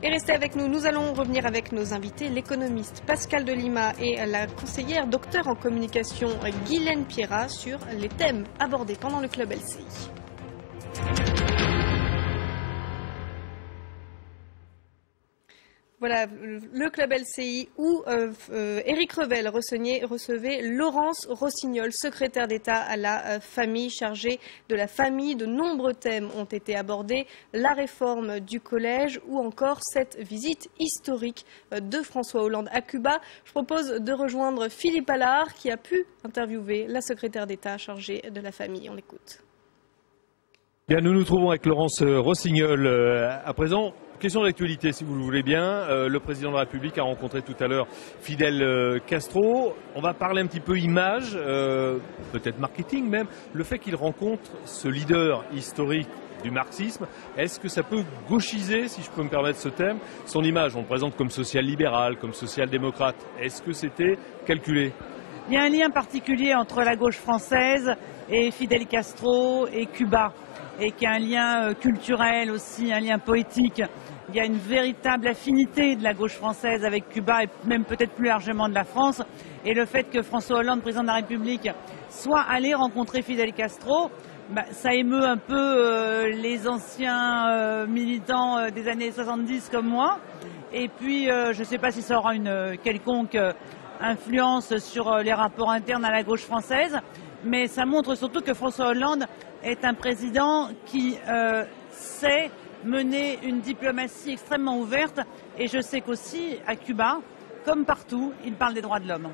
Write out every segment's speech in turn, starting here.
Et restez avec nous, nous allons revenir avec nos invités, l'économiste Pascal Delima et la conseillère docteur en communication Guylaine Pierrat sur les thèmes abordés pendant le Club LCI. Voilà, le Club LCI où Éric Revel recevait Laurence Rossignol, secrétaire d'État à la famille, chargée de la famille. De nombreux thèmes ont été abordés, la réforme du collège ou encore cette visite historique de François Hollande à Cuba. Je propose de rejoindre Philippe Allard qui a pu interviewer la secrétaire d'État chargée de la famille. On l'écoute. Bien, nous nous trouvons avec Laurence Rossignol à présent. Question d'actualité, si vous le voulez bien. Le président de la République a rencontré tout à l'heure Fidel Castro. On va parler un petit peu image, peut-être marketing même. Le fait qu'il rencontre ce leader historique du marxisme, est-ce que ça peut gauchiser, si je peux me permettre ce thème, son image? On le présente comme social-libéral, comme social-démocrate. Est-ce que c'était calculé? Il y a un lien particulier entre la gauche française et Fidel Castro et Cuba, et qui a un lien culturel aussi, un lien poétique. Il y a une véritable affinité de la gauche française avec Cuba et même peut-être plus largement de la France. Et le fait que François Hollande, président de la République, soit allé rencontrer Fidel Castro, ça émeut un peu les anciens militants des années 70 comme moi. Et puis, je ne sais pas si ça aura une quelconque influence sur les rapports internes à la gauche française, mais ça montre surtout que François Hollande est un président qui sait mener une diplomatie extrêmement ouverte, et je sais qu'aussi à Cuba, comme partout, il parle des droits de l'homme.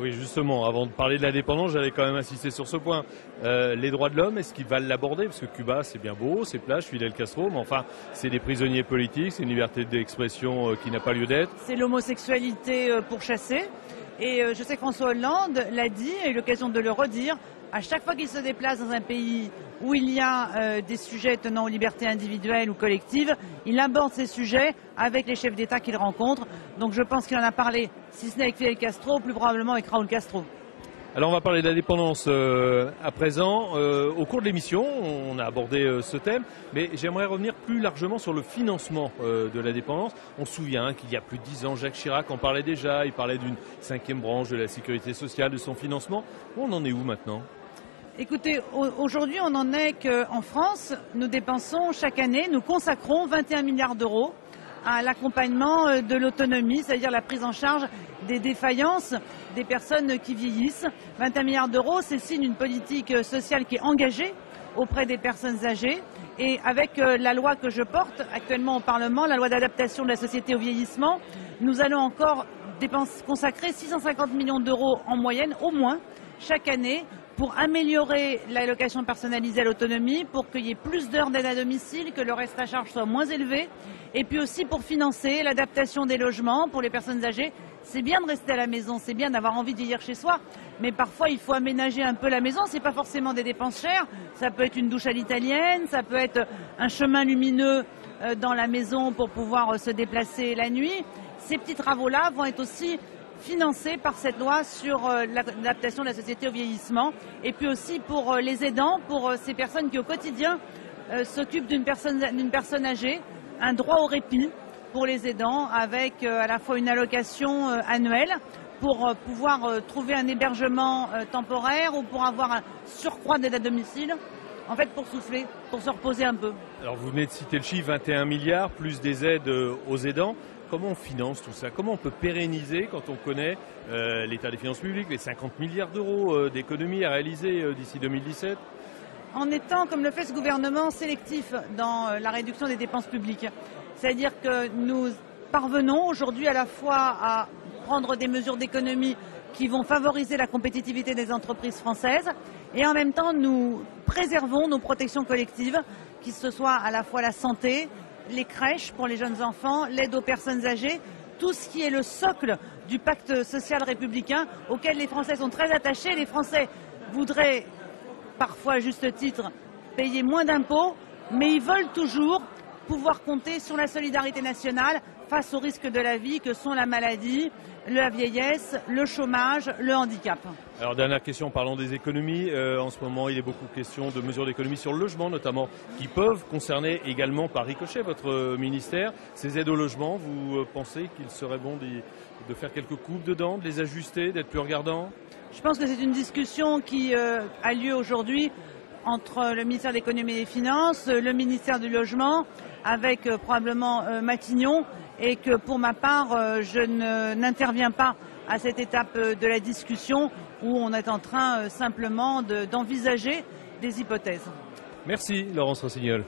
Oui, justement, avant de parler de l'indépendance, j'allais quand même insister sur ce point. Les droits de l'homme, est-ce qu'ils valent l'aborder? Parce que Cuba, c'est bien beau, c'est plage, Fidel Castro, mais enfin, c'est des prisonniers politiques, c'est une liberté d'expression qui n'a pas lieu d'être. C'est l'homosexualité pourchassée. Et je sais que François Hollande l'a dit, et a eu l'occasion de le redire, à chaque fois qu'il se déplace dans un pays où il y a des sujets tenant aux libertés individuelles ou collectives, il aborde ces sujets avec les chefs d'État qu'il rencontre. Donc je pense qu'il en a parlé, si ce n'est avec Fidel Castro, plus probablement avec Raúl Castro. Alors on va parler de l'indépendance à présent. Au cours de l'émission, on a abordé ce thème, mais j'aimerais revenir plus largement sur le financement de l'indépendance. On se souvient qu'il y a plus de 10 ans, Jacques Chirac en parlait déjà, il parlait d'une 5e branche de la sécurité sociale, de son financement. On en est où maintenant? Écoutez, aujourd'hui on en est qu'en France, nous dépensons chaque année, nous consacrons 21 milliards d'euros à l'accompagnement de l'autonomie, c'est-à-dire la prise en charge des défaillances des personnes qui vieillissent. 21 milliards d'euros, c'est signe d'une politique sociale qui est engagée auprès des personnes âgées. Et avec la loi que je porte actuellement au Parlement, la loi d'adaptation de la société au vieillissement, nous allons encore consacrer 650 millions d'euros en moyenne, au moins, chaque année, pour améliorer l'allocation personnalisée à l'autonomie, pour qu'il y ait plus d'heures d'aide à domicile, que le reste à charge soit moins élevé, et puis aussi pour financer l'adaptation des logements pour les personnes âgées. C'est bien de rester à la maison, c'est bien d'avoir envie de vieillir chez soi, mais parfois il faut aménager un peu la maison. C'est pas forcément des dépenses chères, ça peut être une douche à l'italienne, ça peut être un chemin lumineux dans la maison pour pouvoir se déplacer la nuit. Ces petits travaux-là vont être aussi financés par cette loi sur l'adaptation de la société au vieillissement, et puis aussi pour les aidants, pour ces personnes qui au quotidien s'occupent d'une personne âgée, un droit au répit pour les aidants avec à la fois une allocation annuelle pour pouvoir trouver un hébergement temporaire ou pour avoir un surcroît d'aide à domicile, en fait pour souffler, pour se reposer un peu. Alors vous venez de citer le chiffre, 21 milliards plus des aides aux aidants. Comment on finance tout ça? Comment on peut pérenniser quand on connaît l'état des finances publiques, les 50 milliards d'euros d'économies à réaliser d'ici 2017? En étant, comme le fait ce gouvernement, sélectif dans la réduction des dépenses publiques. C'est-à-dire que nous parvenons aujourd'hui à la fois à prendre des mesures d'économie qui vont favoriser la compétitivité des entreprises françaises, et en même temps nous préservons nos protections collectives, que ce soit à la fois la santé, les crèches pour les jeunes enfants, l'aide aux personnes âgées, tout ce qui est le socle du pacte social républicain auquel les Français sont très attachés. Les Français voudraient, parfois à juste titre, payer moins d'impôts, mais ils veulent toujours pouvoir compter sur la solidarité nationale face aux risques de la vie que sont la maladie, la vieillesse, le chômage, le handicap. Alors dernière question, parlons des économies. En ce moment, il est beaucoup question de mesures d'économie sur le logement notamment, qui peuvent concerner également par ricochet votre ministère. Ces aides au logement, vous pensez qu'il serait bon de faire quelques coupes dedans, de les ajuster, d'être plus regardant? Je pense que c'est une discussion qui a lieu aujourd'hui entre le ministère de l'économie et des finances, le ministère du logement, avec probablement Matignon, et que pour ma part, je n'interviens pas à cette étape de la discussion où on est en train simplement d'envisager des hypothèses. Merci Laurence Rossignol.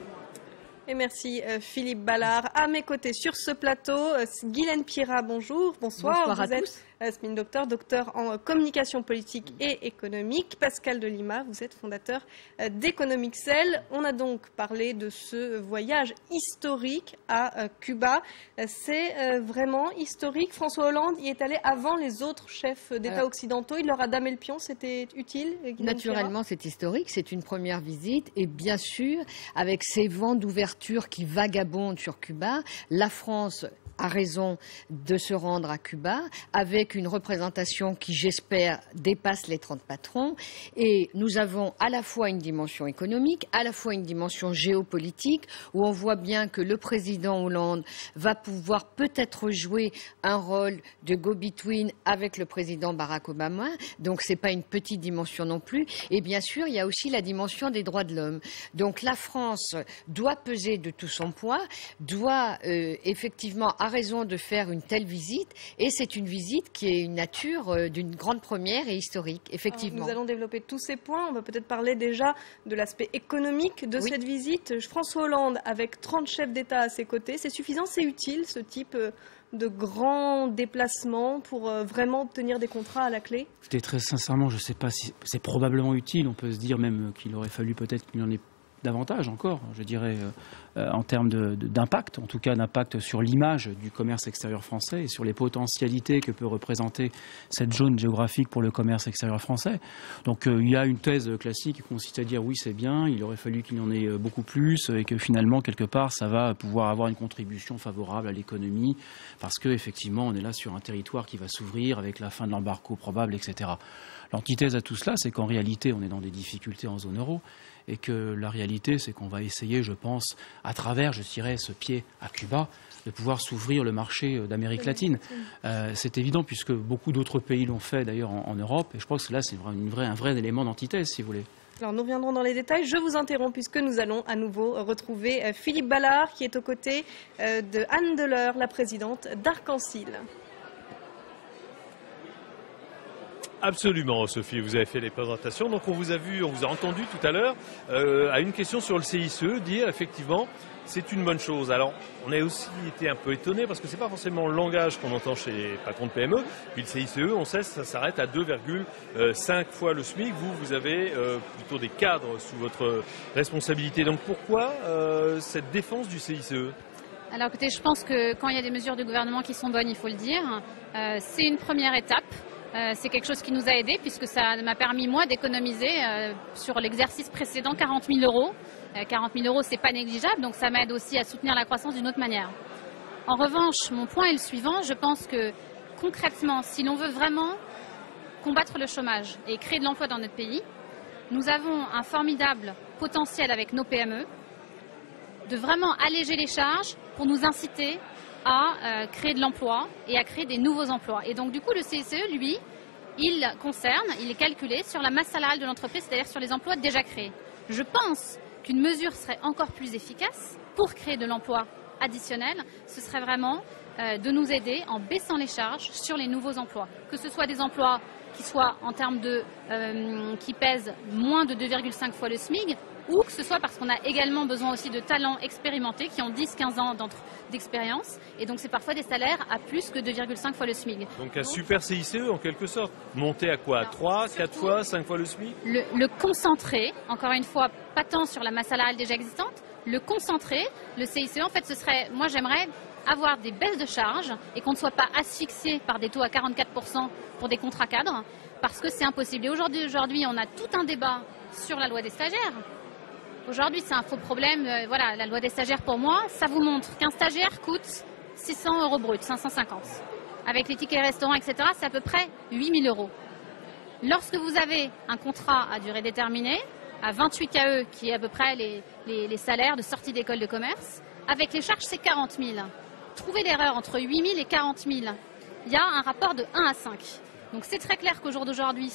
Et merci Philippe Ballard. À mes côtés sur ce plateau, Guylaine Pierrat, bonjour. Bonsoir. Bonsoir à tous. Spin Doctor, docteur en communication politique et économique. Pascal Delima, vous êtes fondateur d'Economixel. On a donc parlé de ce voyage historique à Cuba. C'est vraiment historique. François Hollande y est allé avant les autres chefs d'État occidentaux. Il leur a damé le pion. C'était utile, Guylaine Naturellement, c'est historique. C'est une première visite. Et bien sûr, avec ces vents d'ouverture qui vagabondent sur Cuba, la France a raison de se rendre à Cuba avec une représentation qui, j'espère, dépasse les 30 patrons. Et nous avons à la fois une dimension économique, à la fois une dimension géopolitique, où on voit bien que le président Hollande va pouvoir peut-être jouer un rôle de go-between avec le président Barack Obama. Donc ce n'est pas une petite dimension non plus. Et bien sûr, il y a aussi la dimension des droits de l'homme. Donc la France doit peser de tout son poids, doit effectivement a raison de faire une telle visite, et c'est une visite qui est une nature d'une grande première et historique, effectivement. Alors, nous allons développer tous ces points. On va peut-être parler déjà de l'aspect économique de cette visite. François Hollande, avec 30 chefs d'État à ses côtés, c'est suffisant, c'est utile, ce type de grands déplacements pour vraiment obtenir des contrats à la clé? Écoutez, très sincèrement, je ne sais pas si c'est probablement utile. On peut se dire même qu'il aurait fallu peut-être qu'il y en ait davantage encore, je dirais, en termes d'impact, en tout cas d'impact sur l'image du commerce extérieur français et sur les potentialités que peut représenter cette zone géographique pour le commerce extérieur français. Donc il y a une thèse classique qui consiste à dire oui, c'est bien, il aurait fallu qu'il y en ait beaucoup plus et que finalement quelque part ça va pouvoir avoir une contribution favorable à l'économie parce qu'effectivement on est là sur un territoire qui va s'ouvrir avec la fin de l'embargo probable, etc. L'antithèse à tout cela, c'est qu'en réalité on est dans des difficultés en zone euro. Et que la réalité, c'est qu'on va essayer, je pense, à travers, je dirais, ce pied à Cuba, de pouvoir s'ouvrir le marché d'Amérique latine. C'est évident, puisque beaucoup d'autres pays l'ont fait, d'ailleurs, en Europe. Et je pense que là, c'est un vrai élément d'antithèse, si vous voulez. Alors, nous reviendrons dans les détails. Je vous interromps, puisque nous allons à nouveau retrouver Philippe Ballard, qui est aux côtés de Anne Deleur, la présidente d'Arc-en-Ciel. Absolument, Sophie, vous avez fait les présentations. Donc on vous a entendu tout à l'heure à une question sur le CICE dire effectivement c'est une bonne chose. Alors on a aussi été un peu étonné parce que c'est pas forcément le langage qu'on entend chez les patrons de PME. Puis le CICE, on sait, ça s'arrête à 2,5 fois le SMIC. Vous avez plutôt des cadres sous votre responsabilité. Donc pourquoi cette défense du CICE ? Alors écoutez, je pense que quand il y a des mesures du gouvernement qui sont bonnes, il faut le dire. C'est une première étape. C'est quelque chose qui nous a aidés puisque ça m'a permis moi d'économiser sur l'exercice précédent 40 000 euros. 40 000 euros, c'est pas négligeable, donc ça m'aide aussi à soutenir la croissance d'une autre manière. En revanche, mon point est le suivant, je pense que concrètement, si l'on veut vraiment combattre le chômage et créer de l'emploi dans notre pays, nous avons un formidable potentiel avec nos PME de vraiment alléger les charges pour nous inciter à créer de l'emploi et à créer des nouveaux emplois. Et donc du coup le CICE, lui, il est calculé sur la masse salariale de l'entreprise, c'est-à-dire sur les emplois déjà créés. Je pense qu'une mesure serait encore plus efficace pour créer de l'emploi additionnel, ce serait vraiment de nous aider en baissant les charges sur les nouveaux emplois. Que ce soit des emplois qui soient en termes qui pèsent moins de 2,5 fois le SMIC, ou que ce soit parce qu'on a également besoin aussi de talents expérimentés qui ont 10-15 ans d'expérience. Et donc c'est parfois des salaires à plus que 2,5 fois le SMIC. Donc un super CICE en quelque sorte. Monter à quoi? 3, 4 fois, 5 fois le SMIC? Le concentré, encore une fois, pas tant sur la masse salariale déjà existante, le concentré, le CICE, en fait, ce serait, moi j'aimerais avoir des baisses de charges et qu'on ne soit pas asphyxié par des taux à 44% pour des contrats cadres, parce que c'est impossible. Et aujourd'hui, on a tout un débat sur la loi des stagiaires. Aujourd'hui, c'est un faux problème. Voilà, la loi des stagiaires, pour moi, ça vous montre qu'un stagiaire coûte 600 € brut, 550. Avec les tickets restaurants, etc., c'est à peu près 8 000 €. Lorsque vous avez un contrat à durée déterminée, à 28 KE, qui est à peu près les salaires de sortie d'école de commerce, avec les charges, c'est 40 000. Trouvez l'erreur entre 8 000 et 40 000. Il y a un rapport de 1 à 5. Donc c'est très clair qu'au jour d'aujourd'hui,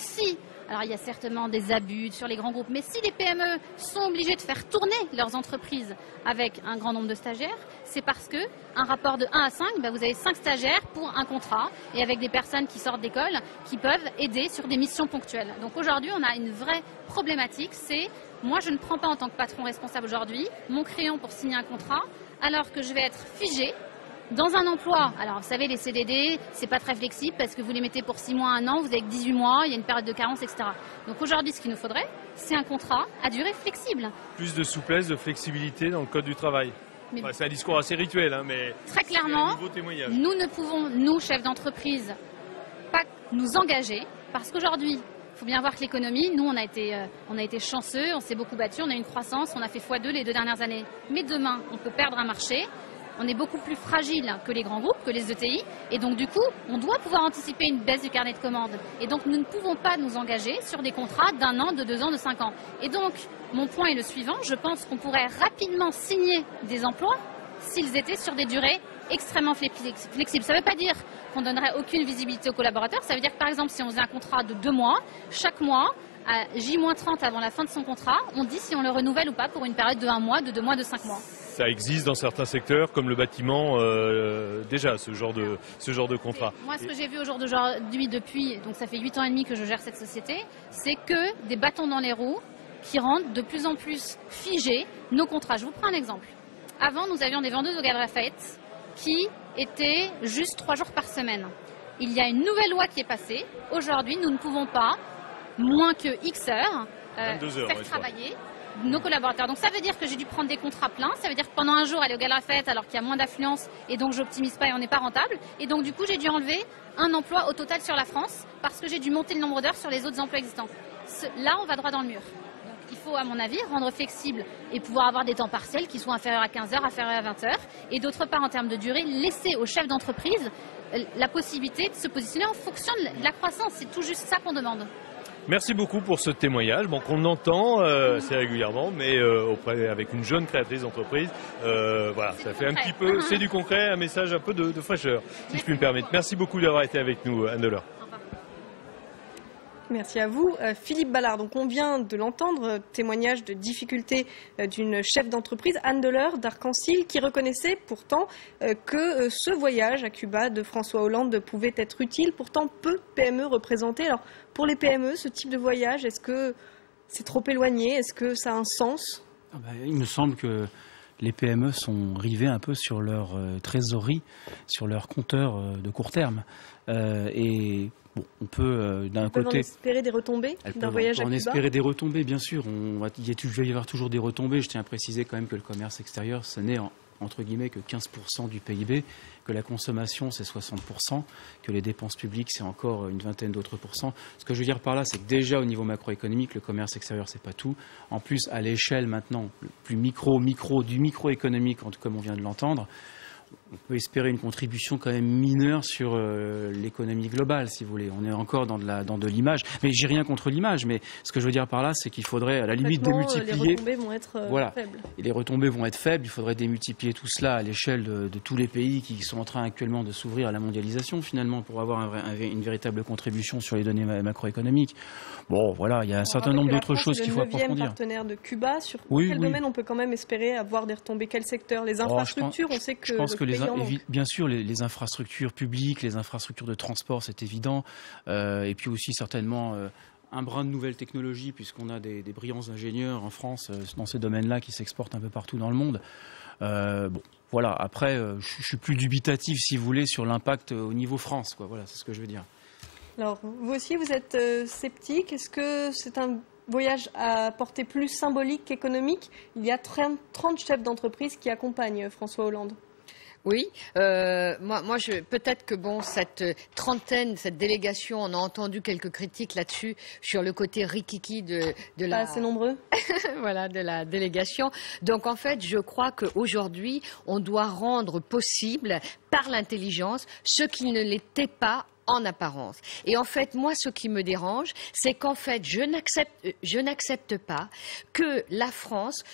alors il y a certainement des abus sur les grands groupes, mais si les PME sont obligées de faire tourner leurs entreprises avec un grand nombre de stagiaires, c'est parce que un rapport de 1 à 5, vous avez 5 stagiaires pour un contrat et avec des personnes qui sortent d'école qui peuvent aider sur des missions ponctuelles. Donc aujourd'hui, on a une vraie problématique, c'est moi je ne prends pas en tant que patron responsable aujourd'hui mon crayon pour signer un contrat alors que je vais être figé dans un emploi. Alors, vous savez, les CDD, c'est pas très flexible parce que vous les mettez pour 6 mois, 1 an, vous avez que 18 mois, il y a une période de carence, etc. Donc aujourd'hui, ce qu'il nous faudrait, c'est un contrat à durée flexible. Plus de souplesse, de flexibilité dans le code du travail. Enfin, c'est un discours assez rituel, hein, mais très clairement, nous ne pouvons, nous, chefs d'entreprise, pas nous engager parce qu'aujourd'hui, il faut bien voir que l'économie, nous, on a été chanceux, on s'est beaucoup battu, on a eu une croissance, on a fait x2 les 2 dernières années. Mais demain, on peut perdre un marché. On est beaucoup plus fragile que les grands groupes, que les ETI, et donc du coup, on doit pouvoir anticiper une baisse du carnet de commandes. Et donc, nous ne pouvons pas nous engager sur des contrats d'1 an, de 2 ans, de 5 ans. Et donc, mon point est le suivant, je pense qu'on pourrait rapidement signer des emplois s'ils étaient sur des durées extrêmement flexibles. Ça ne veut pas dire qu'on ne donnerait aucune visibilité aux collaborateurs, ça veut dire que par exemple, si on faisait un contrat de 2 mois, chaque mois, à J-30 avant la fin de son contrat, on dit si on le renouvelle ou pas pour une période de 1 mois, de 2 mois, de 5 mois. Ça existe dans certains secteurs, comme le bâtiment, déjà, ce genre de contrat. Moi, ce que j'ai vu au jour d'aujourd'hui, depuis, donc ça fait 8 ans et demi que je gère cette société, c'est que des bâtons dans les roues qui rendent de plus en plus figés nos contrats. Je vous prends un exemple. Avant, nous avions des vendeuses au Galeries Lafayette qui étaient juste 3 jours par semaine. Il y a une nouvelle loi qui est passée. Aujourd'hui, nous ne pouvons pas, moins que X heures, faire travailler nos collaborateurs. Donc ça veut dire que j'ai dû prendre des contrats pleins, ça veut dire que pendant un jour aller au Galeries Lafayette alors qu'il y a moins d'affluence et donc j'optimise pas et on n'est pas rentable. Et donc du coup j'ai dû enlever un emploi au total sur la France parce que j'ai dû monter le nombre d'heures sur les autres emplois existants. Là on va droit dans le mur. Donc, il faut à mon avis rendre flexible et pouvoir avoir des temps partiels qui soient inférieurs à 15 heures, inférieurs à 20 heures. Et d'autre part en termes de durée, laisser aux chefs d'entreprise la possibilité de se positionner en fonction de la croissance. C'est tout juste ça qu'on demande. Merci beaucoup pour ce témoignage, qu'on entend assez régulièrement, mais avec une jeune créatrice d'entreprise. Voilà, ça fait un petit peu, c'est du concret, un message un peu de fraîcheur, si je puis me permettre. Merci beaucoup d'avoir été avec nous, Anne Deleur. Merci à vous. Philippe Ballard, donc on vient de l'entendre, témoignage de difficulté d'une chef d'entreprise, Anne Deleur d'Arc-en-Ciel, qui reconnaissait pourtant que ce voyage à Cuba de François Hollande pouvait être utile, pourtant peu PME représentées. Alors pour les PME, ce type de voyage, est-ce que c'est trop éloigné? Est-ce que ça a un sens? Il me semble que les PME sont rivées un peu sur leur trésorerie, sur leur compteur de court terme. Et bon, on peut d'un côté... On peut en espérer des retombées d'un voyage à Cuba? On espérer des retombées, bien sûr. Il va y avoir toujours des retombées. Je tiens à préciser quand même que le commerce extérieur, ce n'est entre guillemets que 15% du PIB, que la consommation c'est 60%, que les dépenses publiques c'est encore une vingtaine d'autres %. Ce que je veux dire par là, c'est que déjà au niveau macroéconomique, le commerce extérieur c'est pas tout. En plus, à l'échelle maintenant, plus du microéconomique, comme on vient de l'entendre, on peut espérer une contribution quand même mineure sur l'économie globale, si vous voulez. On est encore dans de l'image. Mais j'ai rien contre l'image. Mais ce que je veux dire par là, c'est qu'il faudrait à la limite démultiplier. Les retombées vont être faibles. Et les retombées vont être faibles. Il faudrait démultiplier tout cela à l'échelle de tous les pays qui sont en train actuellement de s'ouvrir à la mondialisation, finalement, pour avoir une véritable contribution sur les données macroéconomiques. Bon, voilà, il y a un certain nombre d'autres choses qu'il faut approfondir. Le 9e partenaire de Cuba, sur quel domaine on peut quand même espérer avoir des retombées? Quel secteur? Les infrastructures, on sait que je pense que bien sûr, les infrastructures publiques, les infrastructures de transport, c'est évident. Et puis aussi, certainement, un brin de nouvelles technologies, puisqu'on a des brillants ingénieurs en France dans ces domaines-là qui s'exportent un peu partout dans le monde. Bon, voilà. Après, je suis plus dubitatif, si vous voulez, sur l'impact au niveau France. Quoi. Voilà, c'est ce que je veux dire. Alors, vous aussi, vous êtes sceptique. Est-ce que c'est un voyage à portée plus symbolique qu'économique? Il y a 30 chefs d'entreprise qui accompagnent François Hollande. Oui, moi peut-être que cette trentaine, cette délégation, on a entendu quelques critiques là-dessus sur le côté rikiki de la. Pas assez nombreux. Voilà, de la délégation. Donc en fait, je crois qu'aujourd'hui, on doit rendre possible par l'intelligence ce qui ne l'était pas en apparence. Et en fait, moi, ce qui me dérange, c'est qu'en fait, je n'accepte pas que la France,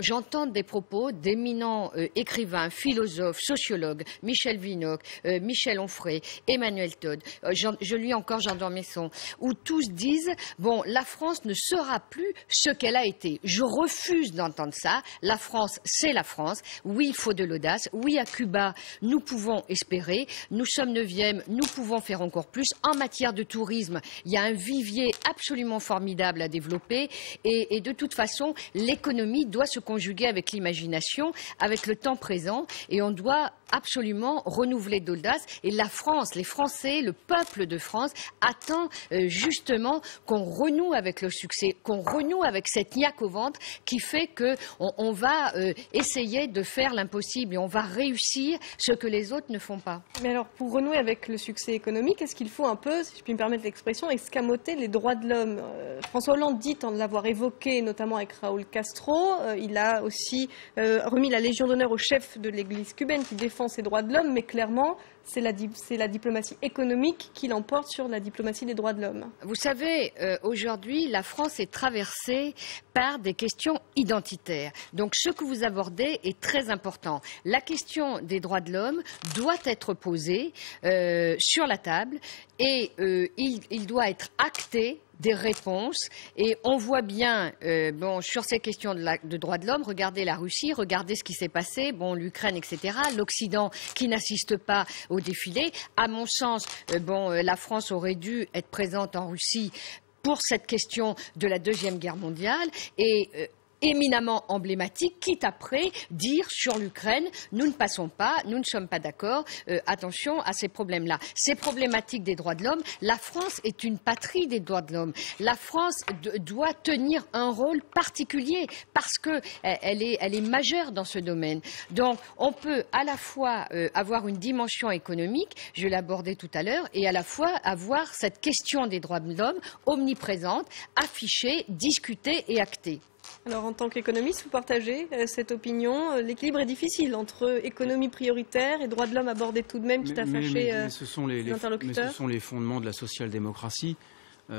j'entends des propos d'éminents écrivains, philosophes, sociologues, Michel Vinocq, Michel Onfray, Emmanuel Todd, je lis encore Jean Dormesson, où tous disent, bon, la France ne sera plus ce qu'elle a été. Je refuse d'entendre ça. La France, c'est la France. Oui, il faut de l'audace. Oui, à Cuba, nous pouvons espérer. Nous sommes 9e, nous pouvons faire encore plus. En matière de tourisme, il y a un vivier absolument formidable à développer et de toute façon, l'économie doit se conjuguer avec l'imagination, avec le temps présent et on doit absolument renouveler d'audace. Et la France, les Français, le peuple de France attend justement qu'on renoue avec le succès, qu'on renoue avec cette niaque au ventre qui fait qu'on va essayer de faire l'impossible et on va réussir ce que les autres ne font pas. Mais alors, pour renouer avec le succès économique, est-ce qu'il faut un peu, si je puis me permettre l'expression, escamoter les droits de l'homme? François Hollande dit en l'avoir évoqué, notamment avec Raúl Castro. Il a aussi remis la Légion d'honneur au chef de l'Église cubaine qui défend ses droits de l'homme, mais clairement, c'est la diplomatie économique qui l'emporte sur la diplomatie des droits de l'homme. Vous savez, aujourd'hui, la France est traversée par des questions identitaires. Donc, ce que vous abordez est très important. La question des droits de l'homme doit être posée sur la table et il doit être acté des réponses et on voit bien sur ces questions de droits de l'homme, regardez la Russie, regardez ce qui s'est passé, l'Ukraine, etc. L'Occident qui n'assiste pas au défilé. À mon sens, la France aurait dû être présente en Russie pour cette question de la Deuxième Guerre mondiale et éminemment emblématique, quitte après dire sur l'Ukraine, nous ne passons pas, nous ne sommes pas d'accord, attention à ces problèmes-là. Ces problématiques des droits de l'homme, la France est une patrie des droits de l'homme. La France doit tenir un rôle particulier parce qu'elle est majeure dans ce domaine. Donc, on peut à la fois avoir une dimension économique, je l'ai abordé tout à l'heure, et à la fois avoir cette question des droits de l'homme omniprésente, affichée, discutée et actée. Alors, en tant qu'économiste, vous partagez cette opinion. L'équilibre est difficile entre économie prioritaire et droits de l'homme abordés tout de même, quitte à fâcher les interlocuteurs. Mais ce sont les fondements de la social-démocratie,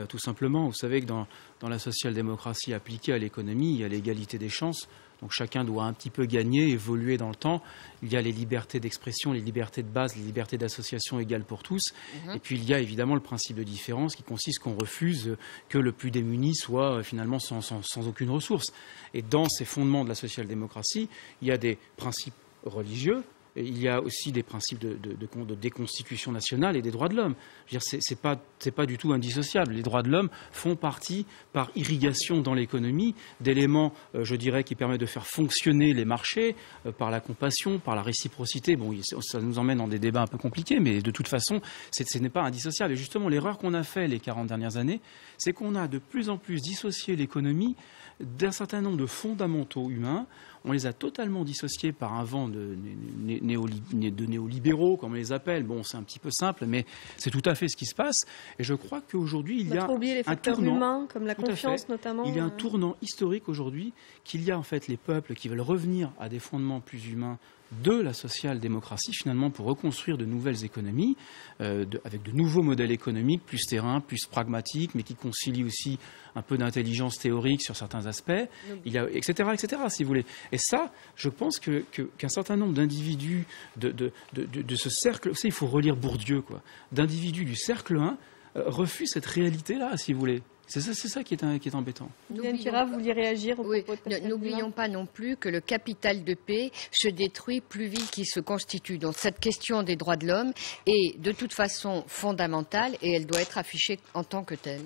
tout simplement. Vous savez que dans la social-démocratie appliquée à l'économie, il y a l'égalité des chances. Donc chacun doit un petit peu gagner, évoluer dans le temps. Il y a les libertés d'expression, les libertés de base, les libertés d'association égales pour tous. Et puis il y a évidemment le principe de différence qui consiste qu'on refuse que le plus démuni soit finalement sans aucune ressource. Et dans ces fondements de la social-démocratie, il y a des principes religieux. Et il y a aussi des principes de déconstitution nationale et des droits de l'homme. Je veux dire, c'est pas du tout indissociable. Les droits de l'homme font partie, par irrigation dans l'économie, d'éléments, je dirais, qui permettent de faire fonctionner les marchés par la compassion, par la réciprocité. Bon, ça nous emmène dans des débats un peu compliqués, mais de toute façon, ce n'est pas indissociable. Et justement, l'erreur qu'on a fait les 40 dernières années, c'est qu'on a de plus en plus dissocié l'économie d'un certain nombre de fondamentaux humains. On les a totalement dissociés par un vent de néolibéraux, comme on les appelle. Bon, c'est un petit peu simple, mais c'est tout à fait ce qui se passe. Et je crois qu'aujourd'hui, il y a les facteurs humains, comme la confiance notamment. Il y a un tournant historique aujourd'hui, qu'il y a en fait les peuples qui veulent revenir à des fondements plus humains de la social-démocratie, finalement, pour reconstruire de nouvelles économies, avec de nouveaux modèles économiques, plus terrain, plus pragmatiques, mais qui concilient aussi un peu d'intelligence théorique sur certains aspects, il y a, etc., si vous voulez. Et ça, je pense qu'un certain nombre d'individus de ce cercle, vous savez, il faut relire Bourdieu, quoi, d'individus du cercle 1 refusent cette réalité-là, si vous voulez. C'est ça qui est embêtant. Yann Pira, vous vouliez réagir au propos de Pascal N'oublions pas non plus que le capital de paix se détruit plus vite qu'il se constitue. Donc cette question des droits de l'homme est de toute façon fondamentale et elle doit être affichée en tant que telle.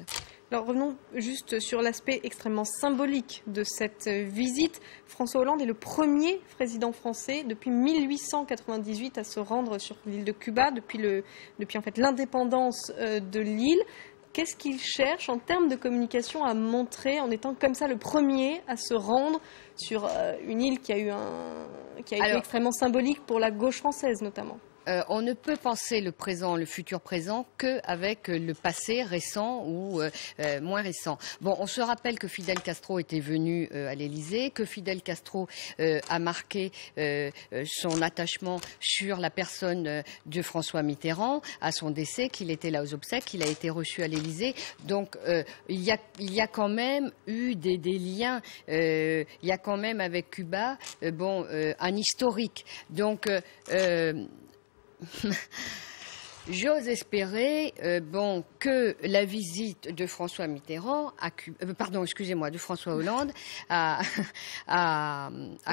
Alors revenons juste sur l'aspect extrêmement symbolique de cette visite. François Hollande est le premier président français depuis 1898 à se rendre sur l'île de Cuba, depuis en fait l'indépendance de l'île. Qu'est-ce qu'il cherche en termes de communication à montrer en étant comme ça le premier à se rendre sur une île qui a été extrêmement symbolique pour la gauche française notamment. On ne peut penser le présent, le futur présent, qu'avec le passé récent ou moins récent. Bon, on se rappelle que Fidel Castro était venu à l'Élysée, que Fidel Castro a marqué son attachement sur la personne de François Mitterrand à son décès, qu'il était là aux obsèques, qu'il a été reçu à l'Élysée. Donc, il y a quand même eu des liens. Il y a quand même avec Cuba, un historique. Donc, j'ose espérer que la visite de François Mitterrand à Cuba, de François Hollande à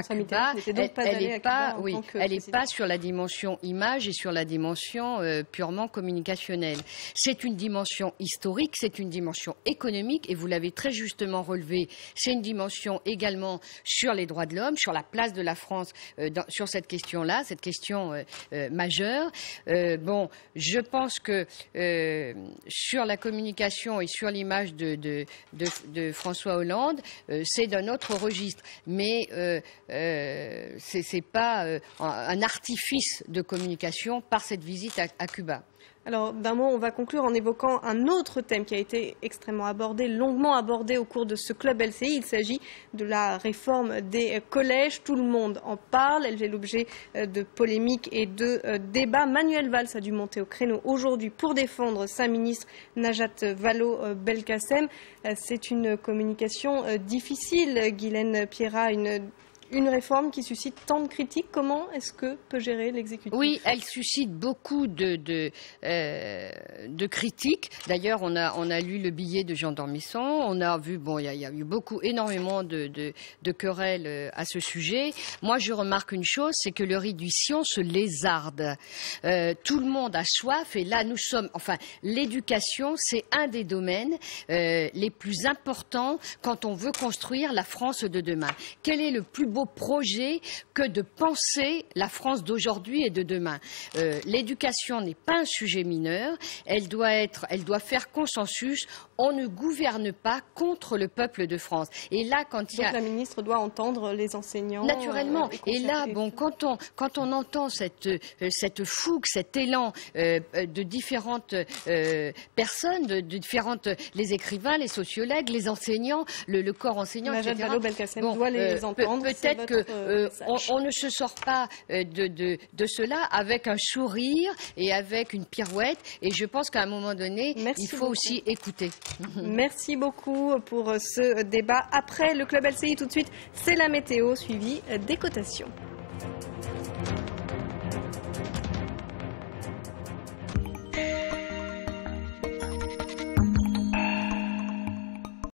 Cuba, elle n'est pas sur la dimension image et sur la dimension purement communicationnelle. C'est une dimension historique, c'est une dimension économique et vous l'avez très justement relevé, c'est une dimension également sur les droits de l'homme, sur la place de la France sur cette question-là, cette question majeure. Je pense que sur la communication et sur l'image de François Hollande, c'est d'un autre registre. Mais ce n'est pas un artifice de communication par cette visite à Cuba. Alors, d'un mot, on va conclure en évoquant un autre thème qui a été extrêmement abordé, longuement abordé au cours de ce club LCI. Il s'agit de la réforme des collèges. Tout le monde en parle. Elle fait l'objet de polémiques et de débats. Manuel Valls a dû monter au créneau aujourd'hui pour défendre sa ministre Najat Vallaud-Belkacem. C'est une communication difficile, Guylaine Pierrat, une réforme qui suscite tant de critiques. Comment est-ce que peut gérer l'exécutif? Oui, elle suscite beaucoup de critiques. D'ailleurs, on a lu le billet de Jean d'Ormesson. On a vu, il y a eu énormément de querelles à ce sujet. Moi, je remarque une chose, c'est que leur édition se lézarde. Tout le monde a soif et là, l'éducation, c'est un des domaines les plus importants quand on veut construire la France de demain. Quel est le plus beau projet que de penser la France d'aujourd'hui et de demain? L'éducation n'est pas un sujet mineur, elle doit faire consensus. On ne gouverne pas contre le peuple de France. Et là, quand la ministre doit entendre les enseignants. Naturellement. Et là, quand on entend cette fougue, cet élan de différentes personnes, de différentes, les écrivains, les sociologues, les enseignants, le corps enseignant, Najat Vallaud-Belkacem doit les entendre. Peut-être qu'on ne se sort pas de cela avec un sourire et avec une pirouette. Et je pense qu'à un moment donné, il faut aussi écouter. Merci beaucoup pour ce débat. Après le Club LCI, tout de suite, c'est la météo suivie des cotations.